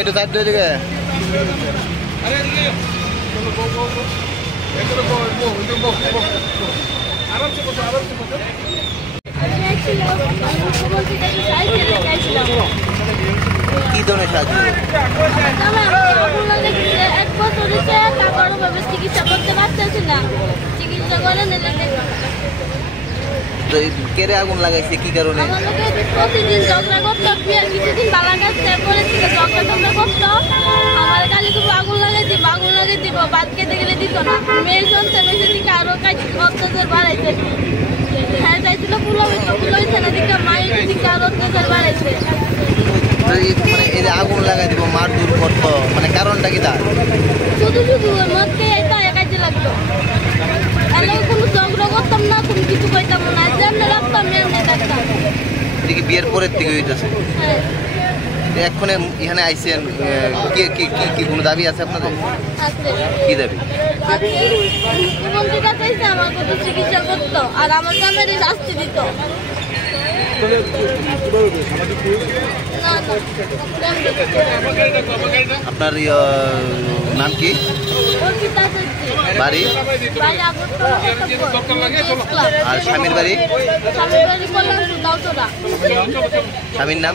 একটু চার দিকে কি ধরনের সাহায্য? চিকিৎসা করতে পারতেছি না, চিকিৎসা করে নিলে কেড়ে আগুন লাগাইছে কি কারণে? প্রতিদিন ঝগড়া করতো, কিছুদিন বালা গাছতে পড়েছিল, ঝগড়া টগড়া করতো, আমার গালি খুব আগুন লাগাই দিব বাদ খেতে গেলে দিত না। মেয়ে শুনছে, মেয়ে দিকে আরো অত্যাচার বাড়াইছে। হ্যাঁ চাইছিল ফুল হয়েছে না দিকে মায়ের দিকে আরো অত্যাচার বাড়াইছে। মানে এই যে আগুন লাগাই দিব মারধর করতো, মানে কারণটা কি তার? শুধু মদ খেয়ে কাজে লাগতো। কোনো ঝগড়া করতাম না, কোনো কিছু কইতাম না, যেমনি রাখতাম এমনি থাকতাম। এটা কি বিয়ের পরের থেকে হইতেছে? হ্যাঁ। এখন এখানে আইসেন, কি কোনো দাবি আছে আপনাদের? কি দাবি? মুখ্যমন্ত্রীর কাছে এসে আমার কত চিকিৎসা করতো আর আমার গ্রামের শাস্তি দিত। আপনার নাম কি? বাড়ি? আর স্বামীর বাড়ি? স্বামীর নাম স্বামীর নাম?